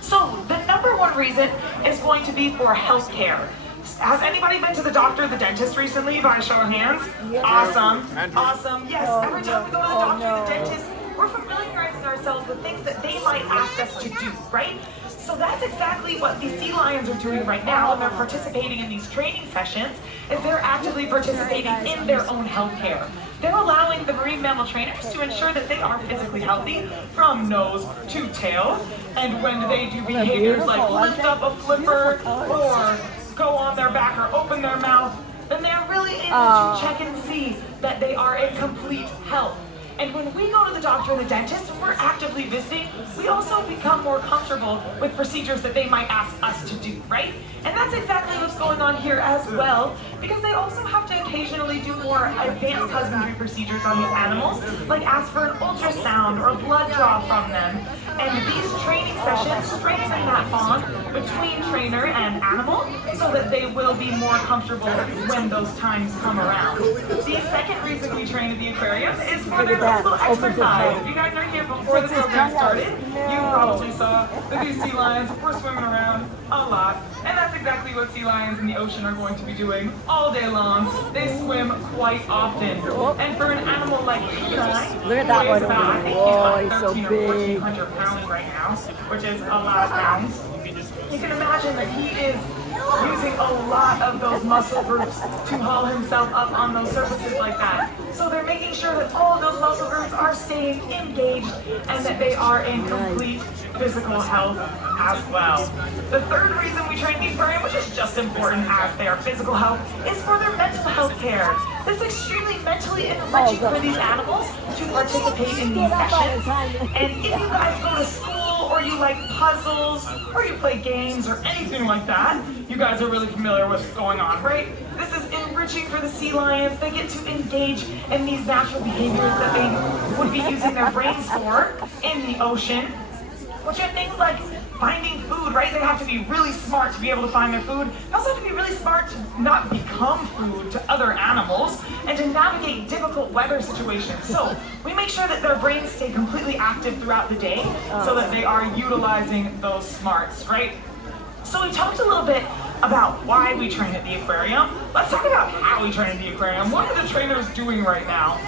So the number one reason is going to be for healthcare. Has anybody been to the doctor or the dentist recently by a show of hands? Yeah. Awesome. Andrew. Awesome. Yes, every time we go to the doctor or the dentist, we're familiarizing ourselves with things that they might ask us to do, right? So that's exactly what these sea lions are doing right now, and they're participating in these training sessions, is they're actively participating in their own healthcare. They're allowing the marine mammal trainers to ensure that they are physically healthy from nose to tail. And when they do behaviors like lift up a flipper or go on their back or open their mouth, then they're really able to check and see that they are in complete health. And when we go to the doctor and the dentist, when we're actively visiting, we also become more comfortable with procedures that they might ask us to do, right? And that's exactly what's going on here as well, because they also have to occasionally do more advanced husbandry procedures on these animals, like ask for an ultrasound or blood draw from them. And these training sessions strengthen that bond between trainer and animal so that they will be more comfortable when those times come around. The second reason we train at the aquarium is for their physical exercise. If you guys are here before the program started, you probably saw that these sea lions were swimming around a lot. And that's exactly what sea lions in the ocean are going to be doing all day long. They swim quite often. And for an animal like Kenai, Look at that who weighs one. about, I think Whoa, he's he's about so 13 or big. 1400 pounds right now, which is a lot of pounds. You can imagine that he is using a lot of those muscle groups to haul himself up on those surfaces like that. So they're making sure that all of those muscle groups are staying engaged and that they are in complete physical health as well. The third reason we train the aquarium, which is just important as their physical health, is for their mental health care. It's extremely mentally enriching for these animals to participate in these sessions. And if you guys go to school, or you like puzzles, or you play games, or anything like that, you guys are really familiar with what's going on, right? This is enriching for the sea lions. They get to engage in these natural behaviors that they would be using their brains for in the ocean, which are things like finding food, right? They have to be really smart to be able to find their food. They also have to be really smart to not become food to other animals and to navigate difficult weather situations. So we make sure that their brains stay completely active throughout the day so that they are utilizing those smarts, right? So we talked a little bit about why we train at the aquarium. Let's talk about how we train at the aquarium. What are the trainers doing right now?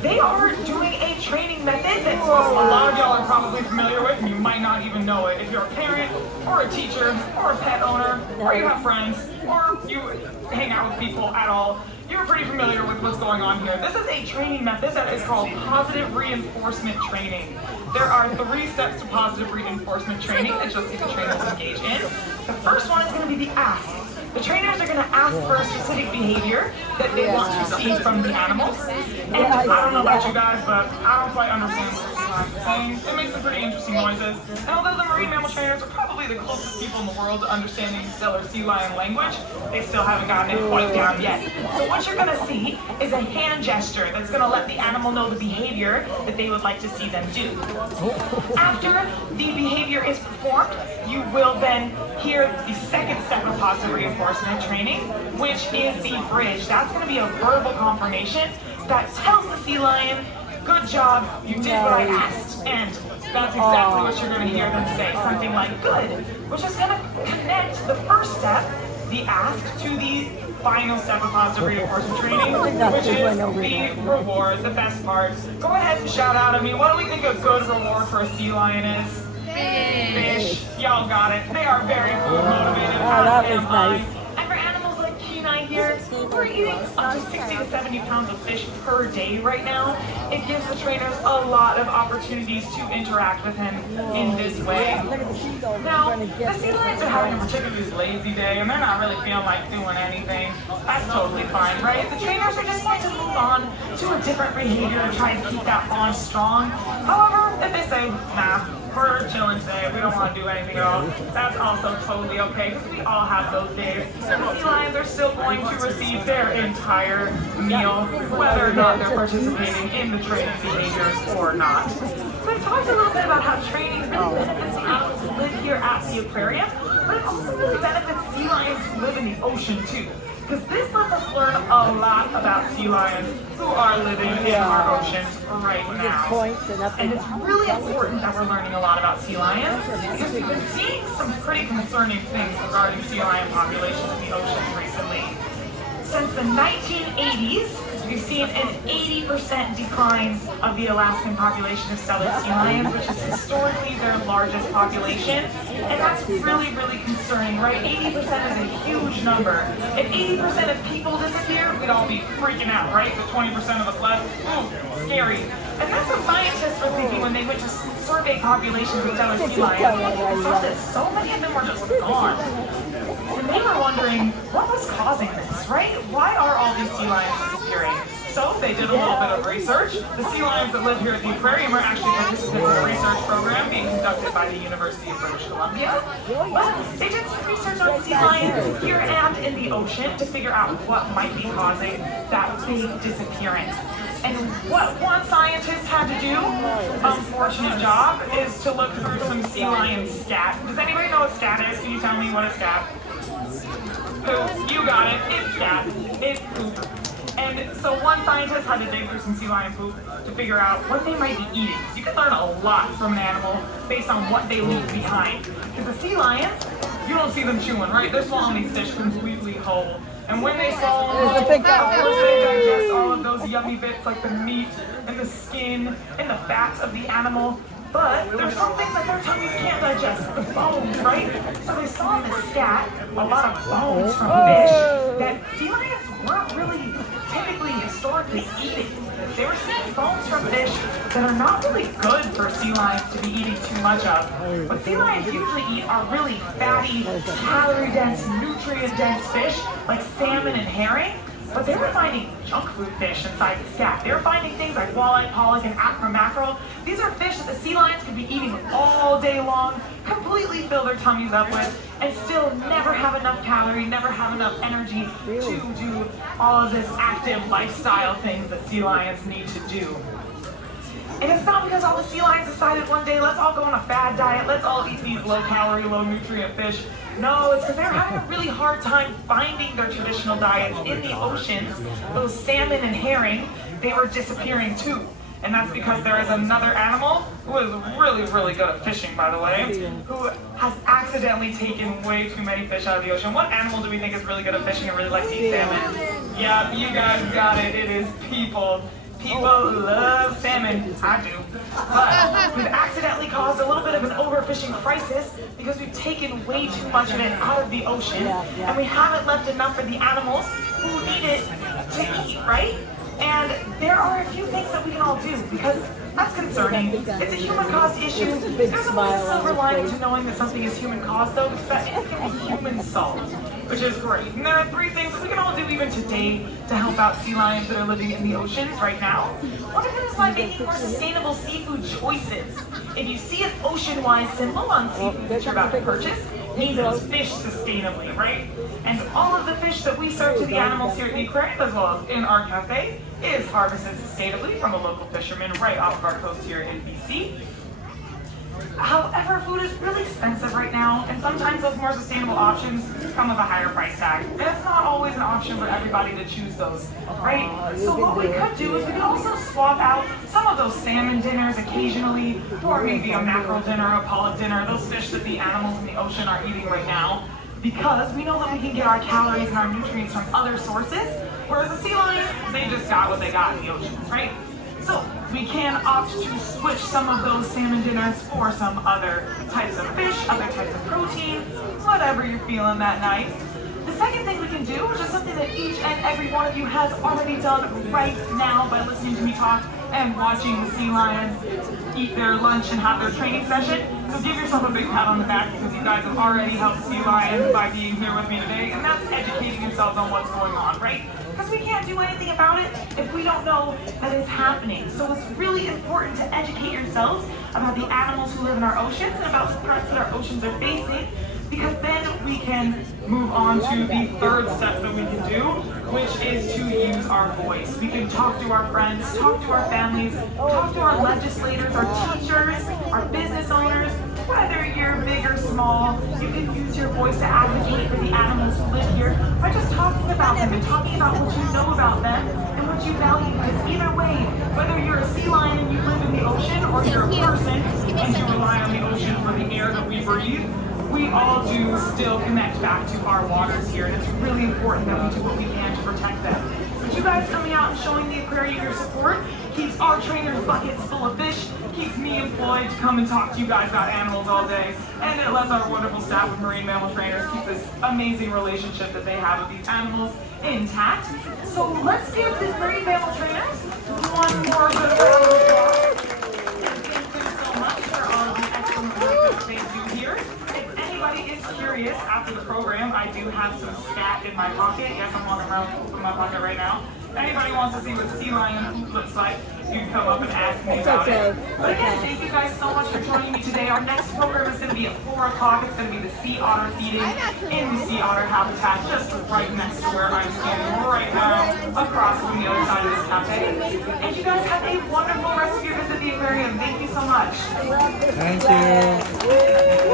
They are doing a training method that a lot of y'all are probably familiar with, and you might not even know it. If you're a parent, or a teacher, or a pet owner, or you have friends, or you hang out with people at all, you're pretty familiar with what's going on here. This is a training method that is called positive reinforcement training. There are 3 steps to positive reinforcement training that you'll see the trainers engage in. The first one is going to be the ask. The trainers are going to ask for a specific behavior that they want to see from the animals. And I don't know about you guys, but I don't quite understand what sea lions are saying. It makes some pretty interesting noises. And although the marine mammal trainers are probably the closest people in the world to understanding stellar sea lion language, they still haven't gotten it quite down yet. So what you're going to see is a hand gesture that's going to let the animal know the behavior that they would like to see them do. After the behavior is performed, you will then hear the second step of positive reinforcement training, which is the bridge. That's going to be a verbal confirmation that tells the sea lion, good job, you did what I asked. And that's exactly what you're going to hear them say, something like good, which is going to connect the first step, the ask, to the final step of positive reinforcement training, which is the reward, the best part. Go ahead and shout out at me. What do we think a good reward for a sea lion is? Fish. Y'all got it. They are very food motivated. that was nice. And for animals like Kenai here, we're eating up to 60 to 70 pounds of fish per day right now. It gives the trainers a lot of opportunities to interact with him in this way. Now, the sea lions are having a particularly lazy day and they're not really feeling like doing anything. That's totally fine, right? The trainers are just going to move on to a different behavior and try and keep that bond strong. However, if they say, nah, we're chilling today, we don't want to do anything at all, that's also totally okay because we all have those days. The sea lions are still going to receive their entire meal, whether or not they're participating in the training behaviors or not. So I talked a little bit about how training really benefits the animals who live here at the aquarium, but it also really benefits sea lions who live in the ocean too. because this lets us learn a lot about sea lions who are living in our oceans right now. And it's really important that we're learning a lot about sea lions because we've been seeing some pretty concerning things regarding sea lion populations in the oceans recently. Since the 1980s, we've seen an 80% decline of the Alaskan population of Steller sea lions, which is historically their largest population. And that's really, really concerning, right? 80% is a huge number. If 80% of people disappear, we'd all be freaking out, right? The 20% of us left, ooh, scary. And that's what scientists were thinking when they went to survey populations of Steller sea lions. They saw that so many of them were just gone. And they were wondering, what was causing this, right? Why are all these sea lions disappearing? So they did a little bit of research. The sea lions that live here at the aquarium are actually participants in a research program being conducted by the University of British Columbia. But they did some research on sea lions here and in the ocean to figure out what might be causing that big disappearance. And what one scientist had to do, unfortunate job, is to look through some sea lion scat. Does anybody know what scat is? Can you tell me what is scat? Poop. You got it. It's scat. It's poop. And so one scientist had to dig through some sea lion poop to figure out what they might be eating. You can learn a lot from an animal based on what they leave behind. Because the sea lions, you don't see them chewing, right? They're swallowing these fish completely whole. And when they swallow them, of course they digest all of those yummy bits like the meat and the skin and the fats of the animal. But there's some things that their tummies can't digest, the bones, right? So they saw in the scat a lot of bones from fish that sea lions weren't really typically historically eating. They were seeing bones from fish that are not really good for sea lions to be eating too much of. What sea lions usually eat are really fatty, calorie-dense, nutrient-dense fish like salmon and herring. But they were finding junk food fish inside the scat. They were finding things like walleye, pollock, and mackerel. These are fish that the sea lions could be eating all day long, completely fill their tummies up with, and still never have enough calorie, never have enough energy to do all of this active lifestyle things that sea lions need to do. And it's not because all the sea lions decided one day, let's all go on a fad diet, let's all eat these low-calorie, low-nutrient fish. No, it's because they're having a really hard time finding their traditional diets in the oceans. Those salmon and herring, they were disappearing too. And that's because there is another animal who is really, really good at fishing, by the way, who has accidentally taken way too many fish out of the ocean. What animal do we think is really good at fishing and really likes to eat salmon? Yeah, you guys got it. It is people. People love salmon. I do. But we've accidentally caused a little bit of an overfishing crisis because we've taken way too much of it out of the ocean and we haven't left enough for the animals who need it to eat, right? And there are a few things that we can all do because that's concerning. It's a human-caused issue. There's always a silver lining to knowing that something is human-caused, though, because that it can be human-solved, which is great. And there are 3 things that we can all do even today to help out sea lions that are living in the oceans right now. One of them is by making more sustainable seafood choices. If you see an ocean-wise symbol on seafood that you're about to purchase, it means it was fished sustainably, right? And all of the fish that we serve to the animals here at the aquarium, as well as in our cafe, is harvested sustainably from a local fisherman right off of our coast here in BC. However, food is really expensive right now, and sometimes those more sustainable options come with a higher price tag. And it's not always an option for everybody to choose those, right? So what we could do is we could also swap out some of those salmon dinners occasionally, or maybe a mackerel dinner, a pollock dinner, those fish that the animals in the ocean are eating right now, because we know that we can get our calories and our nutrients from other sources, whereas the sea lions, they just got what they got in the oceans, right? So we can opt to switch some of those salmon dinners for some other types of fish, other types of protein, whatever you're feeling that night. The second thing we can do, which is something that each and every one of you has already done right now by listening to me talk and watching the sea lions eat their lunch and have their training session. So give yourself a big pat on the back because you guys have already helped sea lions by being here with me today, and that's educating yourselves on what's going on, right? Because we can't do anything about it if we don't know that it's happening. So it's really important to educate yourselves about the animals who live in our oceans and about the threats that our oceans are facing, because then we can move on to the third step that we can do, which is to use our voice. We can talk to our friends, talk to our families, talk to our legislators, our teachers, our business owners, whether you're big or small. small. You can use your voice to advocate for the animals who live here by just talking about them and talking about what you know about them and what you value. Because either way, whether you're a sea lion and you live in the ocean or you're a person and you rely on the ocean for the air that we breathe, we all do still connect back to our waters here, and it's really important that we do what we can to protect them. But you guys coming out and showing the aquarium your support keeps our trainers' buckets full of fish, keeps me employed to come and talk to you guys about animals all day, and it lets our wonderful staff of marine mammal trainers keep this amazing relationship that they have with these animals intact. So let's give these marine mammal trainers one more good round of applause. Thank them so much for all of the excellent work that they do here. If anybody is curious after the program, I do have some scat in my pocket. Yes, I'm walking around with my pocket right now. If anybody wants to see what sea lion poop looks like, you can come up and ask me about it. But again, thank you guys so much for joining me today. Our next program is going to be at 4 o'clock. It's going to be the sea otter feeding in the sea otter habitat, just right next to where I'm standing right now, across from the other side of this cafe. And you guys have a wonderful rest of your visit at the aquarium. Thank you so much. Thank you.